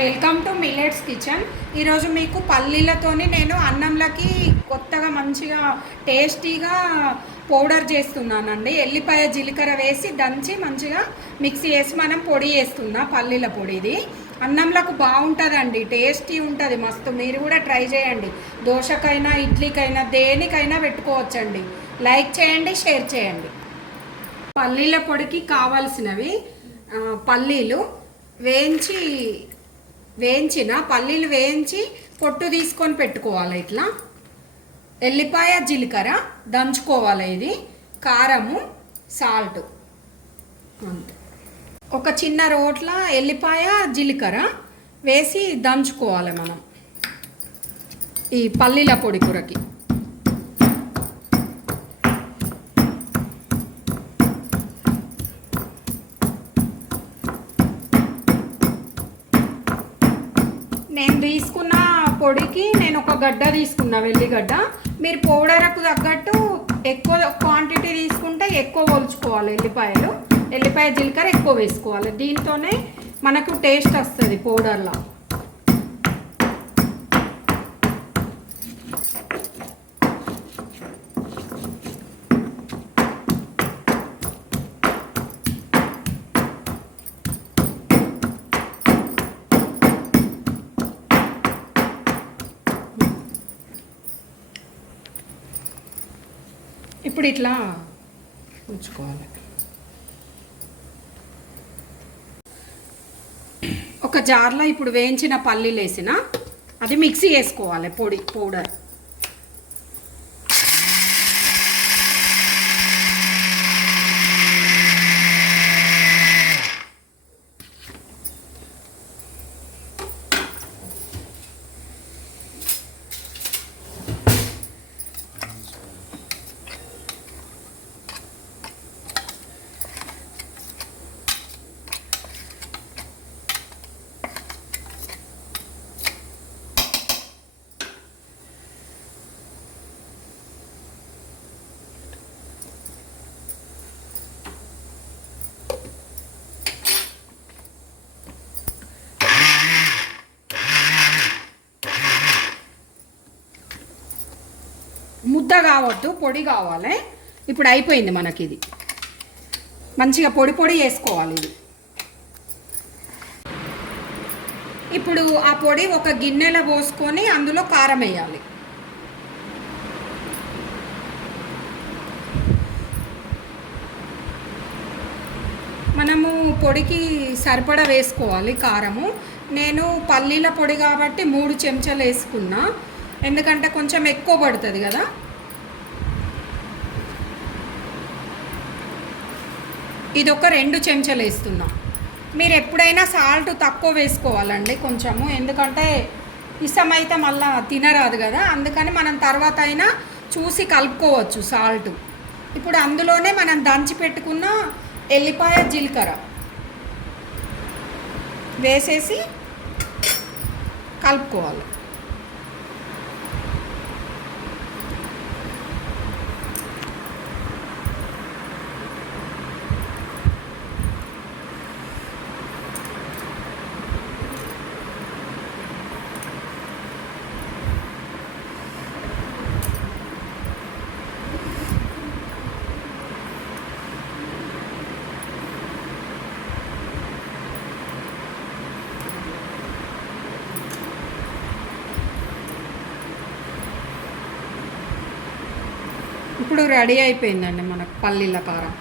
Welcome to millets kitchen. ఈరోజు మీకు పల్లీలతోని నేను అన్నంలోకి కొత్తగా మంచిగా టేస్టీగా పౌడర్ చేస్తున్నానండి. ఎల్లిపాయ జీలకర్ర వేసి దంచి మంచిగా మిక్సీ వేసి మనం పొడి చేస్తున్నా. పల్లీల పొడి ఇది అన్నంలకు బాగుంటుందండి, టేస్టీ ఉంటుంది మస్తు. మీరు కూడా ట్రై చేయండి. దోశకైనా ఇడ్లీకైనా దేనికైనా పెట్టుకోవచ్చండి. లైక్ చేయండి, షేర్ చేయండి. పల్లీల పొడికి కావాల్సినవి పల్లీలు పల్లీలు వేయించి పొట్టు తీసుకొని పెట్టుకోవాలి. ఇట్లా ఎల్లిపాయ జీలకర్ర దంచుకోవాలి. ఇది కారము, సాల్ట్ అంతే. ఒక చిన్న రోట్ల ఎల్లిపాయ జీలకర్ర వేసి దంచుకోవాలి మనం ఈ పల్లీల పొడి కూరకి. నేను తీసుకున్న పొడికి నేను ఒక గడ్డ తీసుకున్నా, వెల్లిగడ్డ. మీరు పౌడర్కు తగ్గట్టు ఎక్కువ క్వాంటిటీ తీసుకుంటే ఎక్కువ ఒలుచుకోవాలి. ఎల్లిపాయ జీలకర్ర ఎక్కువ వేసుకోవాలి. దీంతోనే మనకు టేస్ట్ వస్తుంది పౌడర్లో. ఇప్పుడు ఇట్లా ఉంచుకోవాలి. ఒక జార్లో ఇప్పుడు వేయించిన పల్లీలు వేసిన అది మిక్సీ వేసుకోవాలి పౌడర్. ముద్ద కావద్దు, పొడి కావాలి. ఇప్పుడు అయిపోయింది మనకి. ఇది మంచిగా పొడి వేసుకోవాలి. ఇది ఇప్పుడు ఆ పొడి ఒక గిన్నెలో పోసుకొని అందులో కారం వేయాలి. మనము పొడికి సరిపడా వేసుకోవాలి కారము. నేను పల్లీల పొడి కాబట్టి 3 చెంచాలు వేసుకున్నా, ఎందుకంటే కొంచెం ఎక్కువ పడుతుంది కదా. ఇది ఒక 2 చెంచాలు వేస్తున్నా. మీరు ఎప్పుడైనా సాల్ట్ తక్కువ వేసుకోవాలండి కొంచెము, ఎందుకంటే ఇష్టమైతే మళ్ళీ తినరాదు కదా. అందుకని మనం తర్వాత అయినా చూసి కలుపుకోవచ్చు సాల్ట్. ఇప్పుడు అందులోనే మనం దంచి పెట్టుకున్న ఎల్లిపాయ జీలకర్ర వేసేసి కలుపుకోవాలి. ఇప్పుడు రెడీ అయిపోయిందండి మనకు పల్లీల కారం.